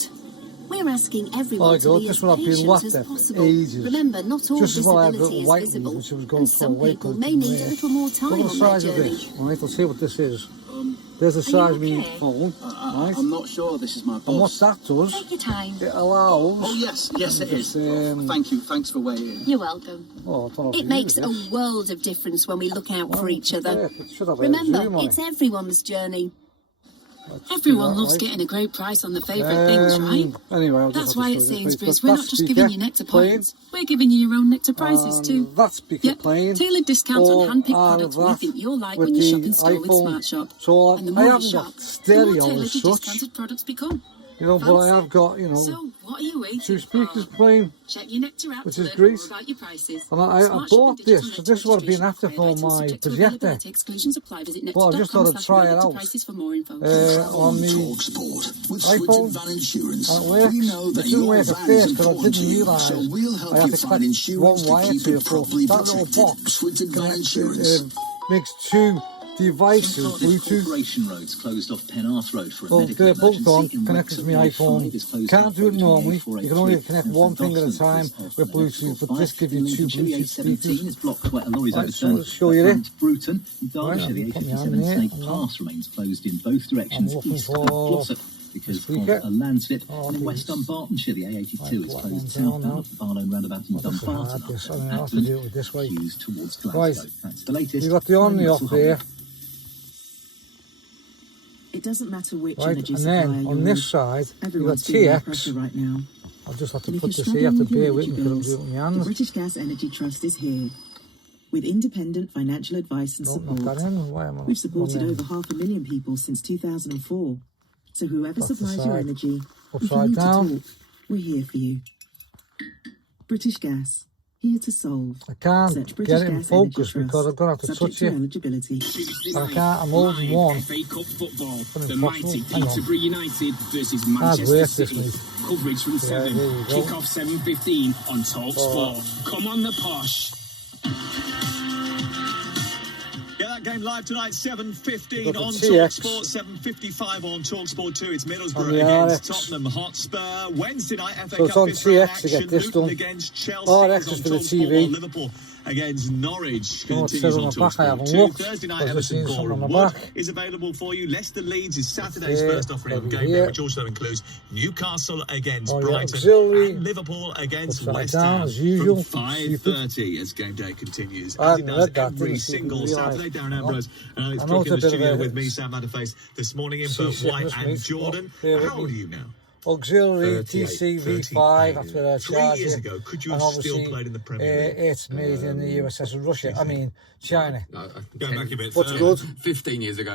Sport. We're asking everyone to be as This one I've been patient lapped as at for possible. ages. Remember, not all Just as well I had visibility little white is visible, ones, which was going and for some white people goods may in need there. a little more time Look at the on their size of journey. this. Right, let's see what this is. There's the size of me phone. Right. I'm not sure this is my bus. And what that does, Take your time. it allows... Oh, yes, it is. Thank you, thanks for weighing in. You're welcome. Oh, I don't know if It you makes use a this. world of difference when we look out for each other. Yeah, it should have a Remember, zoom on it's it. everyone's journey. Let's Everyone do that, loves right. getting a great price on the favourite things, right? Anyway, I'll just That's have why to at show you this, Sainsbury's but we're that not just giving you speaker nectar playing, points, we're giving you your own nectar prices too. That speaker Yep, playing. tailored discounts all on hand-picked out products of we that think you'll like with when you the shop in store with iPhone. Smart Shop. So And the I more you haven't shop, got the more stereo tailored as your such, discounted products become. you know, but I have got, you know, So, what are you waiting two speakers for? playing. Check your nectar app Which to is learn great. more about your prices. And I Smart Shop bought and digital this, so nectar this is what I've been registration after required for items my subject to projector. availability. Exclusions apply. Visit Well, I just thought I'd try it nectar.com/nectar out. prices for more info. On the TalkSport with iPhone, Switch Van Insurance. and it works. We know It that didn't your work at van is first because I important to didn't you, realise so we'll help I had you to find connect insurance one wire to keep to it it, so properly that little protected. box Switch Van Insurance. makes two devices, Cardiff Bluetooth. Corporation Road's closed off Penarth Road for a Well, medical they're both emergency. on, in connected to my Wrexham, iPhone. A5 is closed Can't off do it between normally. A483 You can only connect and one from thing at a Dawson time is with off Bluetooth, but Electrical this gives you Fire. two In Lincolnshire, Bluetooth the A17 speakers. is blocked where a lorry's Right, so overturned. let's show you At Bruton, in Right, Derbyshire, the put me on A57 there. Snake I'm Pass remains closed in both directions. I'm looking East for of Glossop because of speaker. a landslip. Oh, And in these. West Dunbartonshire, the A82 Right, is put that closed one down southbound now. of the Barlow roundabout in Well, this is Dumbarton. hard, this. I after don't know how to accident, do it this way. queues towards Right. Glasgow. That's the latest. You got the on the off there. It doesn't matter which Right, energy and supplier then you're on with, this side, you've got everyone's feeling the TX. pressure right now. I'll just have to And if put you're this here. You have to struggling bear with with your me energy because I'm doing it with my bills, the hands. British Gas Energy Trust is here. With independent financial advice and Don't knock support, that in. Why am I we've supported on over 500,000 people since 2004. So whoever That's the supplies your side. energy, if you Upside need down. to talk, we're here for you. British Gas, here to solve. I can't Search get British it in Gas focus Energy because Trust. I'm going to have to Subject touch to it. eligibility. But I can't. I'm holding one. FA Cup football. It's The mighty impossible. Hang on. Peterborough United versus Hard Manchester work, this, City. mate. Coverage from 7. there you go. Kick off 7:15 on TalkSport. Come on the posh. Get that game live tonight, 7:15 Got the on TX. TalkSport, 7:55 on TalkSport 2. It's On Middlesbrough the against RX. Tottenham Hotspur. Wednesday night, FA So it's Cup on fifth round TX to get action. this Luton done. against Chelsea RX is is on for the TalkSport, TV. while Liverpool against Norwich You know what it continues says on on the back? I TalkSport haven't 2. looked. Thursday night, I've just Everton seen something on the Boreham Wood back. is available for you. Leicester Leeds is Saturday's Yeah, first offering maybe game here. day, which also includes Newcastle against Oh, yeah, Brighton auxiliary. and Liverpool against Upside West down, Ham as usual. from 5:30 as game day continues. I As it hadn't does read that, every didn't see single the Saturday. Darren eye. Ambrose is I know Brooke it's in a the bit of studio a with me, Sam Matterface, this morning in for seasickness, White mate. and Jordan. Bear with How old are me. you now? Auxiliary 38, TCV5, that's where I 3 charge years it. ago, could you And have still obviously, played in the Premier League? it's made in the USSR Russia. I mean, China. Going back a bit What's further. good? 15 years ago.